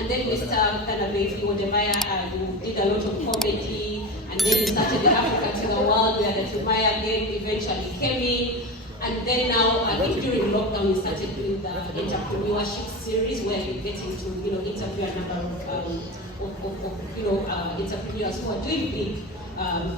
And then Mr. Wode Maya did a lot of comedy, and then he started the Africa to the World, where the Wode Maya game eventually came in. And then now, I think during lockdown, we started doing the entrepreneurship series, where we're getting to, interview a number of entrepreneurs who are doing big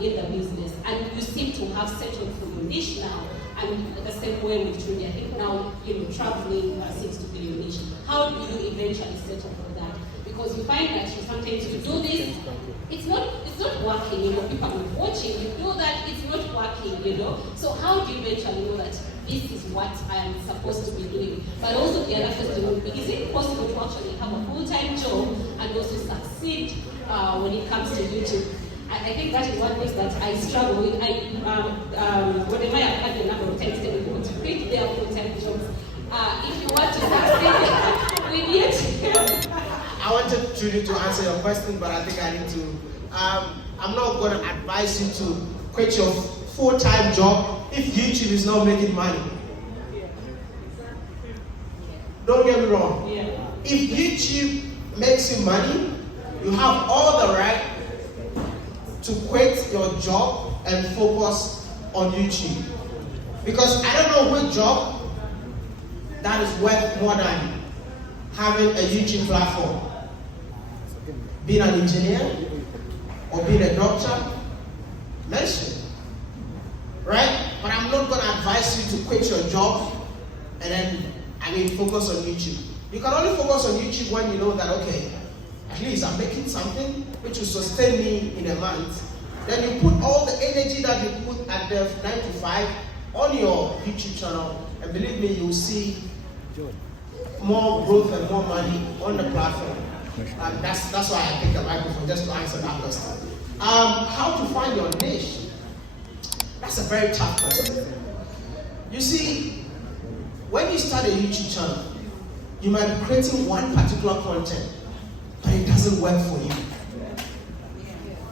in the business. And you seem to have settled for your niche now. And the same way with Trudy, I think now, traveling seems to be your niche. How do you eventually settle for that? Because you find that sometimes you do this, it's not working, people are watching, you know that it's not working, So how do you eventually know that this is what I am supposed to be doing? But also the other question would be, is it possible to actually have a full-time job and also succeed when it comes to YouTube? I think that is one thing that I struggle with. Whenever I've had the number of times that we want to quit their full-time jobs, if you want to succeed, we need to. I wanted Trudy to answer your question, but I think I need to. I'm not going to advise you to quit your full-time job if YouTube is not making money. Don't get me wrong. If YouTube makes you money, you have all the right to quit your job and focus on YouTube. Because I don't know which job that is worth more than having a YouTube platform. Being an engineer or being a doctor, mention, right? But I'm not going to advise you to quit your job and then, focus on YouTube. You can only focus on YouTube when you know that, okay, at least I'm making something which will sustain me in a month. Then you put all the energy that you put at the 9 to 5 on your YouTube channel, and believe me, you will see more growth and more money on the platform. And that's why I picked the microphone, just to answer that question. How to find your niche? That's a very tough question. You see, when you start a YouTube channel, you might be creating one particular content, but it doesn't work for you.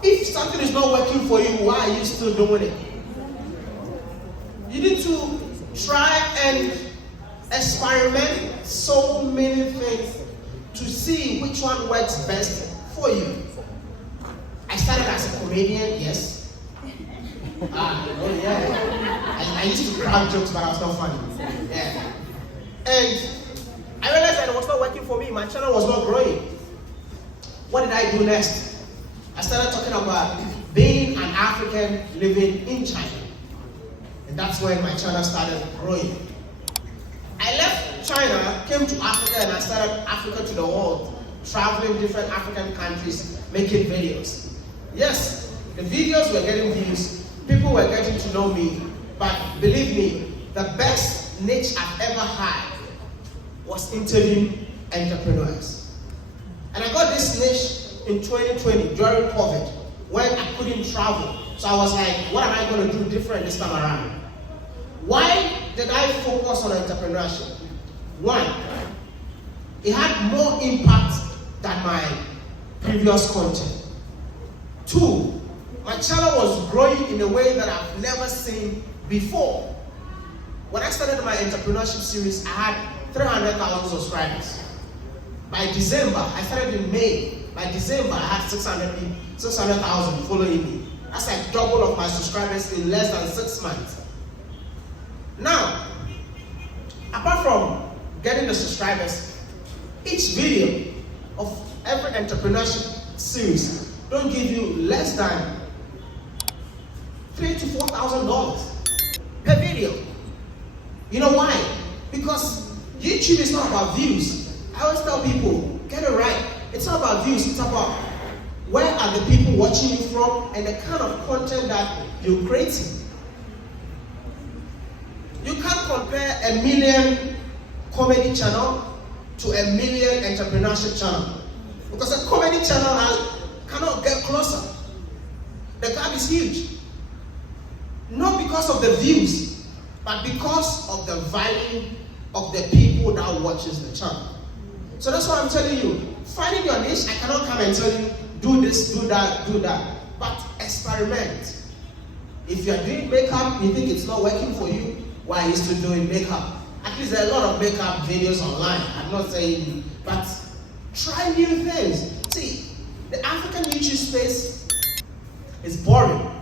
If something is not working for you, why are you still doing it? You need to try and experiment so many things to see which one works best for you. I started as a comedian, yes. I used to crack jokes, but I was not funny. Yeah. And I realized that it was not working for me. My channel was not growing. What did I do next? I started talking about being an African living in China. And that's when my channel started growing. I left China, came to Africa, and I started Africa to the world, traveling different African countries, making videos. Yes, the videos were getting views, people were getting to know me, but believe me, the best niche I've ever had was interviewing entrepreneurs. And I got this niche in 2020 during COVID, when I couldn't travel. So I was like, what am I going to do different this time around? Why did I focus on entrepreneurship? One, it had more impact than my previous content. Two, my channel was growing in a way that I've never seen before. When I started my entrepreneurship series, I had 300,000 subscribers. By December, I started in May. By December, I had 600,000 following me. That's like double of my subscribers in less than 6 months. Now, apart from getting the subscribers, each video of every entrepreneurship series don't give you less than $3,000 to $4,000 per video. You know why? Because YouTube is not about views. I always tell people, get it right. It's not about views, it's about where are the people watching you from and the kind of content that you're creating. You can't compare a million comedy channel to a million entrepreneurship channel. Because a comedy channel cannot get closer. The gap is huge. Not because of the views, but because of the value of the people that watches the channel. So that's why I'm telling you, finding your niche, I cannot come and tell you, do this, do that, do that. But experiment. If you're doing makeup, you think it's not working for you, why are you still doing makeup? At least there are a lot of makeup videos online. I'm not saying, but Try new things. See, the African YouTube space is boring.